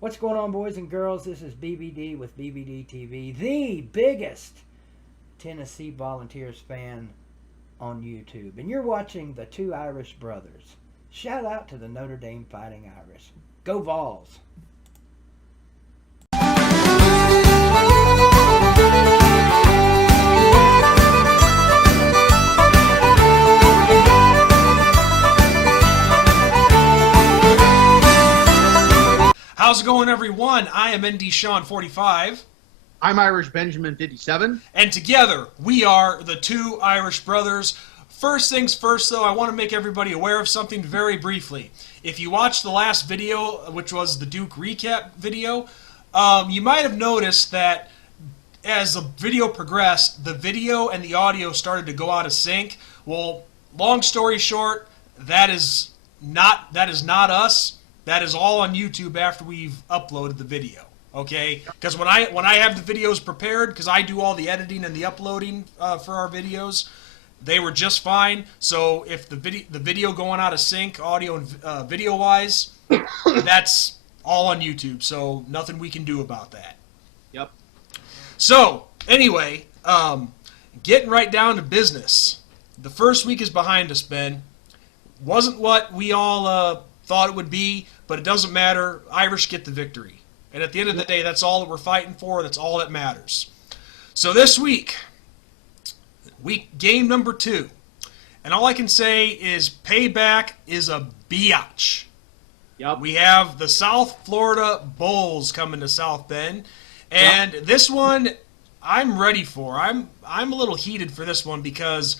What's going on, boys and girls? This is BBD with BBD TV, the biggest Tennessee Volunteers fan on YouTube. And you're watching the two Irish brothers. Shout out to the Notre Dame Fighting Irish. Go Vols! How's it going, everyone? I am ND Sean 45. I'm Irish Benjamin 57. And together, we are the two Irish brothers. First things first, though, I want to make everybody aware of something very briefly. If you watched the last video, which was the Duke recap video, you might have noticed that as the video progressed, the video and the audio started to go out of sync. Well, long story short, that is not us. That is all on YouTube after we've uploaded the video, okay? Because when I have the videos prepared, because I do all the editing and the uploading for our videos, they were just fine. So if the video going out of sync, audio and video wise, that's all on YouTube. So nothing we can do about that. Yep. So anyway, getting right down to business. The first week is behind us, Ben. Wasn't what we all thought it would be, but it doesn't matter. Irish get the victory. And at the end of the day, that's all that we're fighting for. That's all that matters. So this week game number 2. And all I can say is payback is a biatch. Yep. We have the South Florida Bulls coming to South Bend. And this one I'm ready for. I'm a little heated for this one because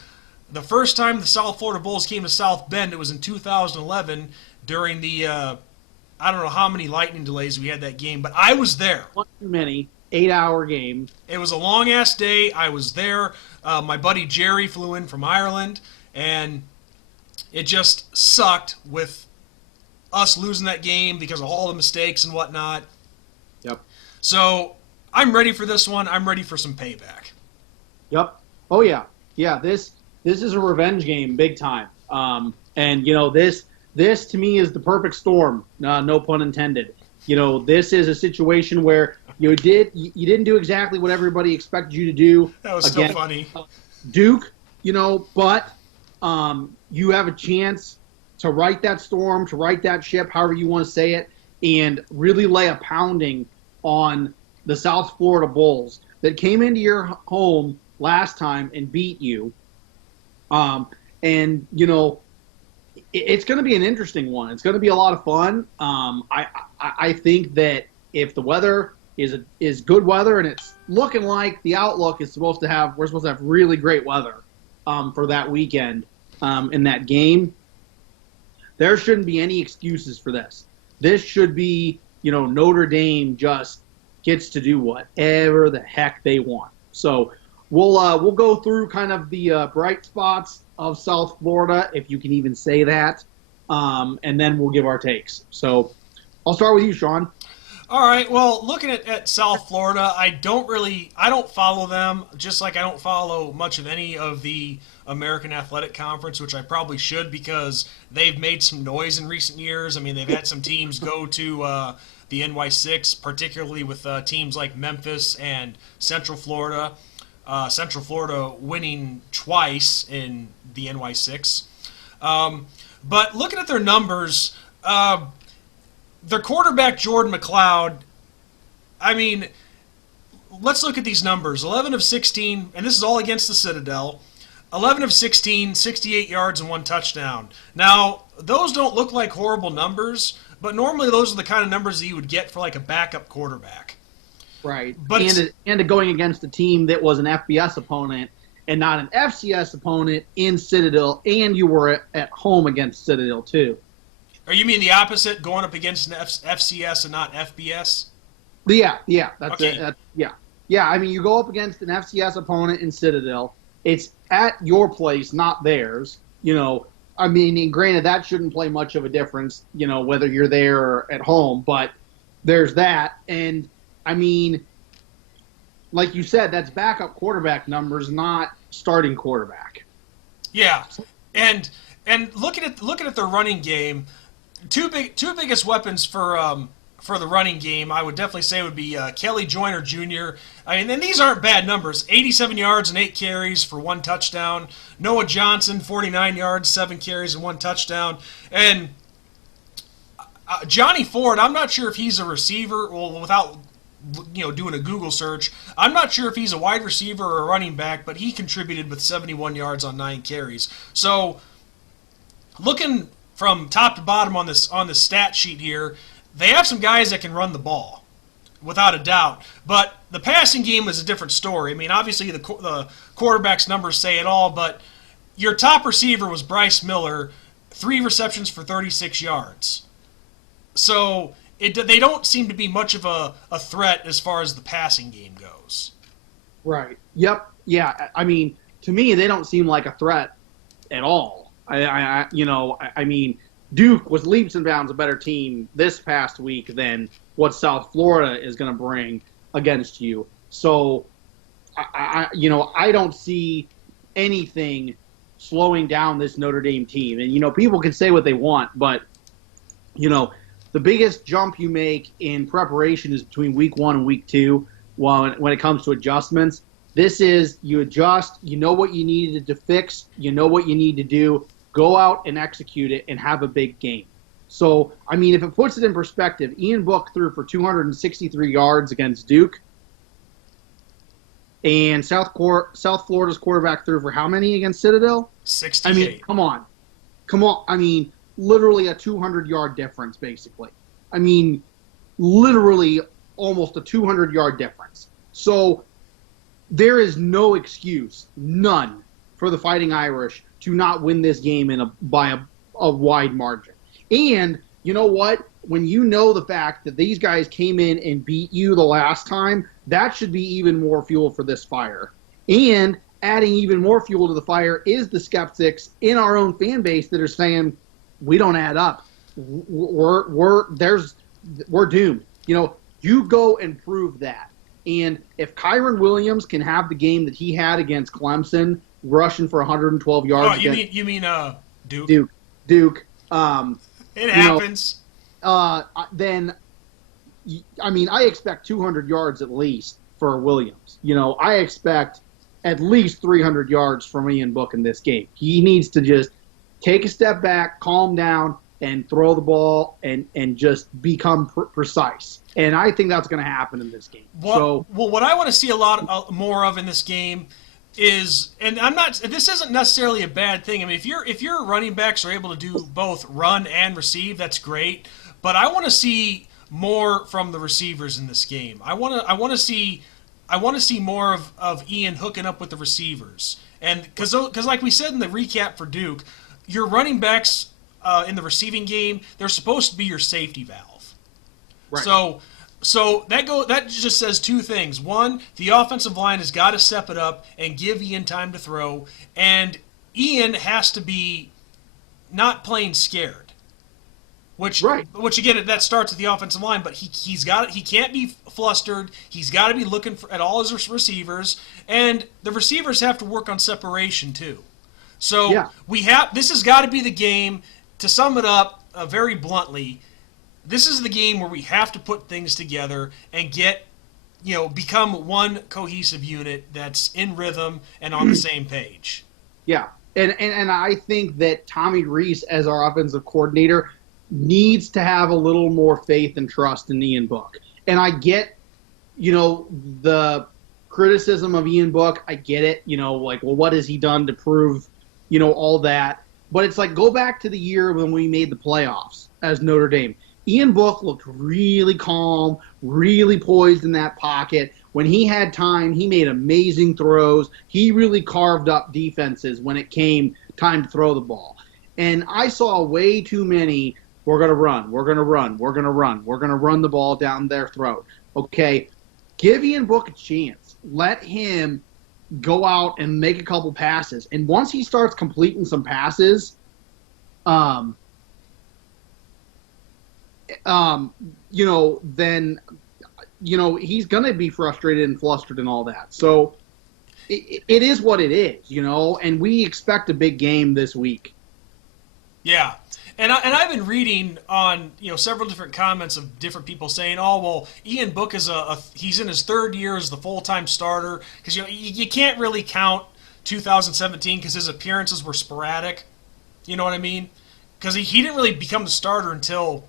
the first time the South Florida Bulls came to South Bend, it was in 2011 during the, I don't know how many lightning delays we had that game, but I was there. One too many. 8-hour game. It was a long-ass day. I was there. My buddy Jerry flew in from Ireland, and it just sucked with us losing that game because of all the mistakes and whatnot. Yep. So I'm ready for this one. I'm ready for some payback. Yep. Oh, yeah. Yeah, this is a revenge game big time. And, you know, this to me is the perfect storm, no pun intended. You know, this is a situation where you didn't do exactly what everybody expected you to do. That was still funny. Duke, you know, but you have a chance to right that storm, to right that ship, however you want to say it, and really lay a pounding on the South Florida Bulls that came into your home last time and beat you. And, you know, it's going to be an interesting one. It's going to be a lot of fun. I think that if the weather is good weather, and it's looking like the outlook is we're supposed to have really great weather for that weekend in that game. There shouldn't be any excuses for this. This should be, you know, Notre Dame just gets to do whatever the heck they want. So we'll go through kind of the bright spots of South Florida, if you can even say that, and then we'll give our takes. So I'll start with you, Sean. All right. Well, looking at South Florida, I don't follow them, just like I don't follow much of any of the American Athletic Conference, which I probably should because they've made some noise in recent years. I mean, they've had some teams go to the NY6, particularly with teams like Memphis and Central Florida. Central Florida winning twice in the NY6. But looking at their numbers, their quarterback, Jordan McLeod, I mean, let's look at these numbers. 11 of 16, and this is all against the Citadel. 11 of 16, 68 yards and 1 touchdown. Now, those don't look like horrible numbers, but normally those are the kind of numbers that you would get for like a backup quarterback. Right. But and going against a team that was an FBS opponent and not an FCS opponent in Citadel, and you were at home against Citadel too. Or you mean the opposite, going up against an FCS and not FBS? Yeah, that's Okay. it. Yeah. I mean, you go up against an FCS opponent in Citadel. It's at your place, not theirs. You know, I mean, and granted, that shouldn't play much of a difference, you know, whether you're there or at home. But there's that, and I mean, like you said, that's backup quarterback numbers, not starting quarterback. Yeah, and looking at their running game, two biggest weapons for for the running game, I would definitely say would be Kelly Joyner Jr. I mean, and these aren't bad numbers. 87 yards and 8 carries for 1 touchdown. Noah Johnson, 49 yards, 7 carries and 1 touchdown. And Johnny Ford, I'm not sure if he's a receiver. Well, without doing a Google search, I'm not sure if he's a wide receiver or a running back, but he contributed with 71 yards on 9 carries. So, looking from top to bottom on this stat sheet here, they have some guys that can run the ball, without a doubt. But the passing game is a different story. I mean, obviously the quarterback's numbers say it all, but your top receiver was Bryce Miller, 3 receptions for 36 yards. So they don't seem to be much of a threat as far as the passing game goes. Right. Yep. Yeah. I mean, to me, they don't seem like a threat at all. I mean, Duke was leaps and bounds a better team this past week than what South Florida is going to bring against you. So, I don't see anything slowing down this Notre Dame team. And, people can say what they want, but, the biggest jump you make in preparation is between week 1 and week 2 when it comes to adjustments. This is, you adjust, you know what you needed to fix, you know what you need to do, go out and execute it and have a big game. So, I mean, if it puts it in perspective, Ian Book threw for 263 yards against Duke, and South Florida's quarterback threw for how many against Citadel? 68. I mean, come on. I mean, literally a 200-yard difference, basically. I mean, literally almost a 200-yard difference. So there is no excuse, none, for the Fighting Irish to not win this game by a wide margin. And you know what? When you know the fact that these guys came in and beat you the last time, that should be even more fuel for this fire. And adding even more fuel to the fire is the skeptics in our own fan base that are saying, we don't add up. We're doomed. You go and prove that. And if Kyron Williams can have the game that he had against Clemson, rushing for 112 yards. Oh, you mean Duke? Duke. It happens. Then, I mean, I expect 200 yards at least for Williams. I expect at least 300 yards from Ian Book in this game. He needs to just take a step back, calm down, and throw the ball and just become precise. And I think that's going to happen in this game. Well, what I want to see a lot more of in this game is, and this isn't necessarily a bad thing. I mean, if your running backs are able to do both run and receive, that's great. But I want to see more from the receivers in this game. I want to see more of Ian hooking up with the receivers. And because like we said in the recap for Duke, your running backs in the receiving game, they're supposed to be your safety valve. Right. So that just says 2 things. One, the offensive line has got to step it up and give Ian time to throw, and Ian has to be not playing scared. Which again, that starts with the offensive line, but he can't be flustered. He's got to be looking at all his receivers, and the receivers have to work on separation too. So this has got to be the game. To sum it up very bluntly, this is the game where we have to put things together and become one cohesive unit that's in rhythm and on the same page. Yeah, and I think that Tommy Rees, as our offensive coordinator, needs to have a little more faith and trust in Ian Book. And I get, the criticism of Ian Book. I get it. What has he done to prove, all that. But it's like, go back to the year when we made the playoffs as Notre Dame. Ian Book looked really calm, really poised in that pocket. When he had time, he made amazing throws. He really carved up defenses when it came time to throw the ball. And I saw way too many, we're going to run the ball down their throat. Okay, give Ian Book a chance. Let him go out and make a couple passes. And once he starts completing some passes, then, he's going to be frustrated and flustered and all that. So it is what it is, and we expect a big game this week. Yeah. And I've been reading on several different comments of different people saying, oh well, Ian Book is he's in his third year as the full-time starter, because you can't really count 2017 because his appearances were sporadic. You know what I mean? Because he didn't really become the starter until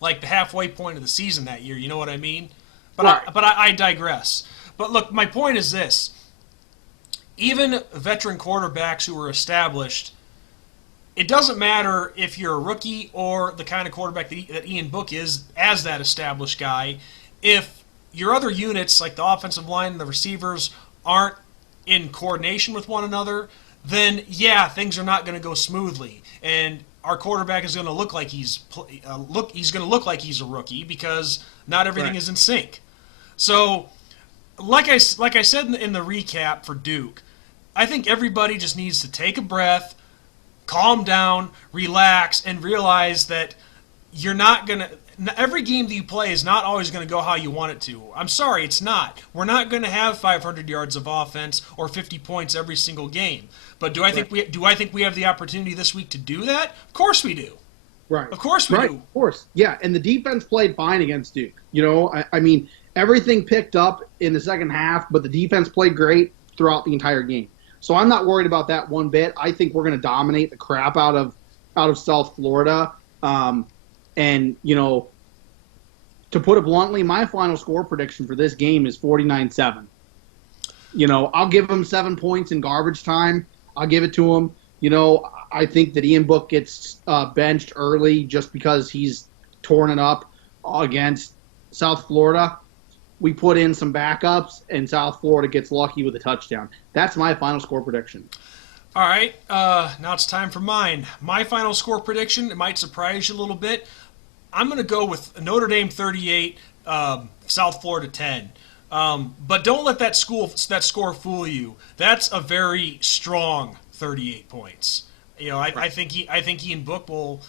like the halfway point of the season that year. You know what I mean? But Right. I digress. But look, my point is this: even veteran quarterbacks who are established, it doesn't matter if you're a rookie or the kind of quarterback that Ian Book is, as that established guy. If your other units, like the offensive line and the receivers, aren't in coordination with one another, then yeah, things are not going to go smoothly, and our quarterback is going to look like he's going to look like he's a rookie because not everything Right. is in sync. So, like I said in the recap for Duke, I think everybody just needs to take a breath, calm down, relax, and realize that you're not going to. Every game that you play is not always going to go how you want it to. I'm sorry, it's not. We're not going to have 500 yards of offense or 50 points every single game. But do I think we have the opportunity this week to do that? Of course we do. Right. Of course we Right. do. Of course. Yeah. And the defense played fine against Duke. I mean, everything picked up in the second half, but the defense played great throughout the entire game. So I'm not worried about that one bit. I think we're going to dominate the crap out of South Florida. And to put it bluntly, my final score prediction for this game is 49-7. I'll give them 7 points in garbage time. I'll give it to them. I think that Ian Book gets benched early just because he's torn it up against South Florida. We put in some backups, and South Florida gets lucky with a touchdown. That's my final score prediction. All right, now it's time for mine. My final score prediction, it might surprise you a little bit. I'm going to go with Notre Dame 38, South Florida 10. But don't let that score fool you. That's a very strong 38 points. I think Ian Book will.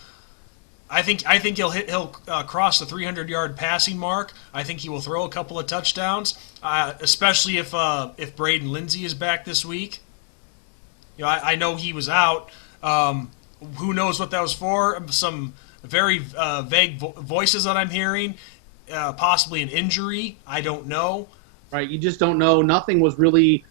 I think he'll cross the 300-yard passing mark. I think he will throw a couple of touchdowns, especially if Braden Lindsey is back this week. I know he was out. Who knows what that was for? Some very vague voices that I'm hearing. Possibly an injury. I don't know. Right, you just don't know. Nothing was really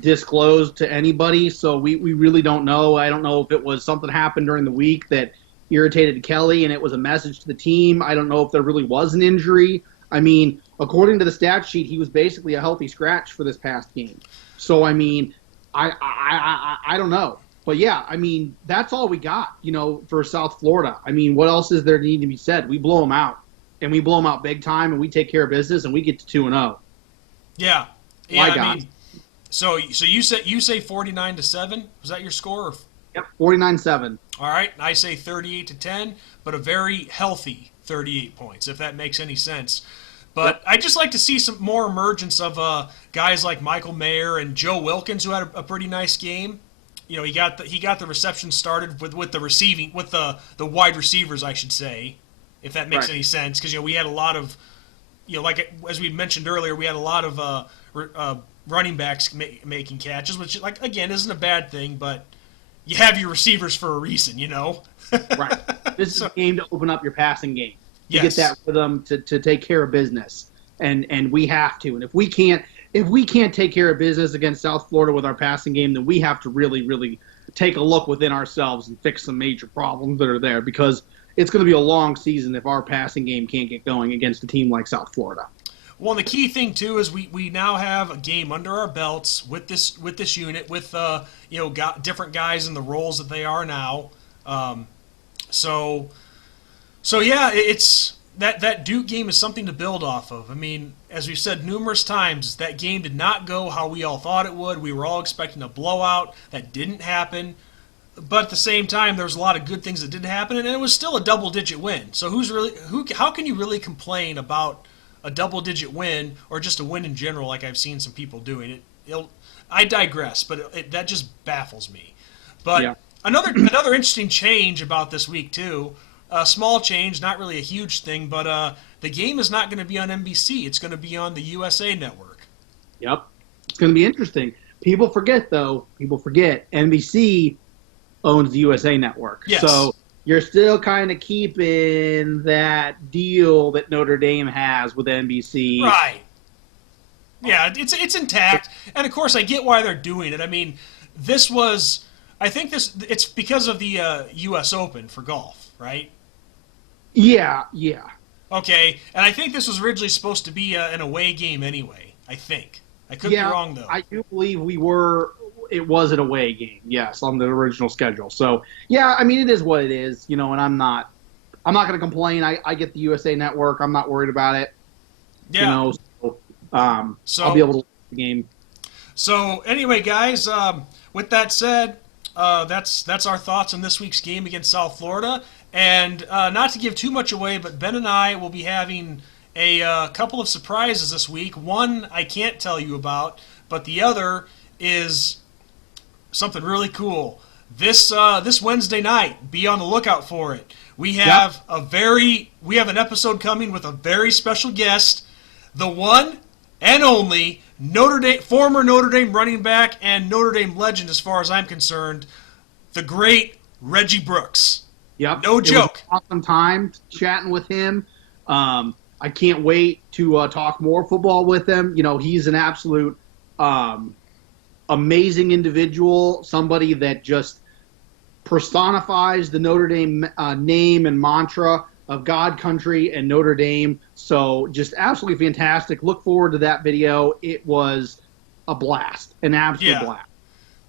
disclosed to anybody, so we really don't know. I don't know if it was something happened during the week that irritated Kelly and it was a message to the team. I don't know if there really was an injury. I mean, according to the stat sheet, he was basically a healthy scratch for this past game. So, I mean, I don't know. But, yeah, I mean, that's all we got, for South Florida. I mean, what else is there need to be said? We blow them out, and we blow them out big time, and we take care of business, and we get to 2-0. Yeah. My I God. mean, so you say 49-7? Was that your score? Yep, 49-7. All right, I say 38-10, but a very healthy 38 points, if that makes any sense. But I'd just like to see some more emergence of guys like Michael Mayer and Joe Wilkins, who had a pretty nice game. He got the reception started with the receiving, with the wide receivers, I should say, if that makes Right. any sense, because we had a lot of, like as we mentioned earlier, we had a lot of running backs making catches, which again isn't a bad thing, but you have your receivers for a reason, Right. This is a game to open up your passing game. To Yes. get that rhythm to take care of business. And we have to. And if we can't take care of business against South Florida with our passing game, then we have to really, really take a look within ourselves and fix some major problems that are there, because it's going to be a long season if our passing game can't get going against a team like South Florida. Well, and the key thing too is we now have a game under our belts with this unit with different guys in the roles that they are now. So yeah, it's that Duke game is something to build off of. I mean, as we've said numerous times, that game did not go how we all thought it would. We were all expecting a blowout. That didn't happen. But at the same time, there's a lot of good things that didn't happen, and it was still a double-digit win. So how can you really complain about a double-digit win or just a win in general, like I've seen some people doing? I digress, but that just baffles me. But Yeah. another interesting change about this week too. A small change, not really a huge thing, but the game is not going to be on NBC. It's going to be on the USA Network. Yep. It's going to be interesting. People forget, NBC owns the USA Network. Yes. So, you're still kind of keeping that deal that Notre Dame has with NBC. Right. Yeah, it's intact, and of course I get why they're doing it. I mean, it's because of the U.S. Open for golf, right? Yeah. Okay, and I think this was originally supposed to be an away game anyway. I think I could be wrong though. I do believe it was an away game, yes, on the original schedule. So yeah, I mean it is what it is, and I'm not going to complain. I get the USA Network. I'm not worried about it. Yeah. So I'll be able to watch the game. So anyway, guys, with that said, that's our thoughts on this week's game against South Florida. And not to give too much away, but Ben and I will be having a couple of surprises this week. One I can't tell you about, but the other is something really cool. This Wednesday night, be on the lookout for it. We have an episode coming with a very special guest, the one and only former Notre Dame running back and Notre Dame legend, as far as I'm concerned, the great Reggie Brooks. Yep. No joke. It was an awesome time chatting with him. I can't wait to talk more football with him. He's an absolute amazing individual, somebody that just personifies the Notre Dame name and mantra of God, country, and Notre Dame. So just absolutely fantastic. Look forward to that video. It was a blast, an absolute blast.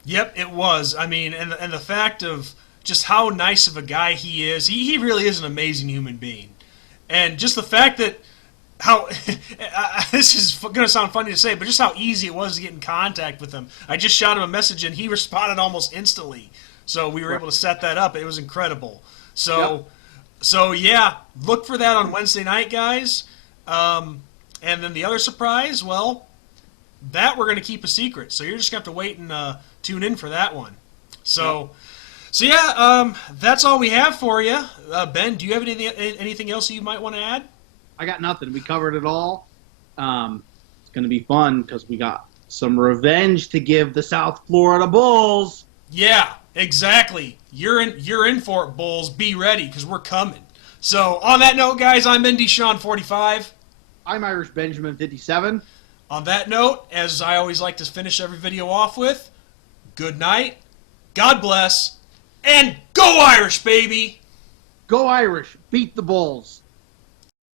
Yep, it was. I mean, and the fact of just how nice of a guy he is. He really is an amazing human being. And just the fact that this is going to sound funny to say, but just how easy it was to get in contact with him. I just shot him a message and he responded almost instantly. So we were able to set that up. It was incredible. So yeah, look for that on Wednesday night, guys. And then the other surprise, well, that we're going to keep a secret. So you're just going to have to wait and tune in for that one. So yeah, that's all we have for you. Ben, do you have anything else you might want to add? I got nothing. We covered it all. It's going to be fun because we got some revenge to give the South Florida Bulls. Yeah, exactly. You're in for it, Bulls. Be ready because we're coming. So on that note, guys, I'm Indy Sean 45. I'm Irish Benjamin 57. On that note, as I always like to finish every video off with, good night, God bless, and go Irish, baby! Go Irish. Beat the Bulls.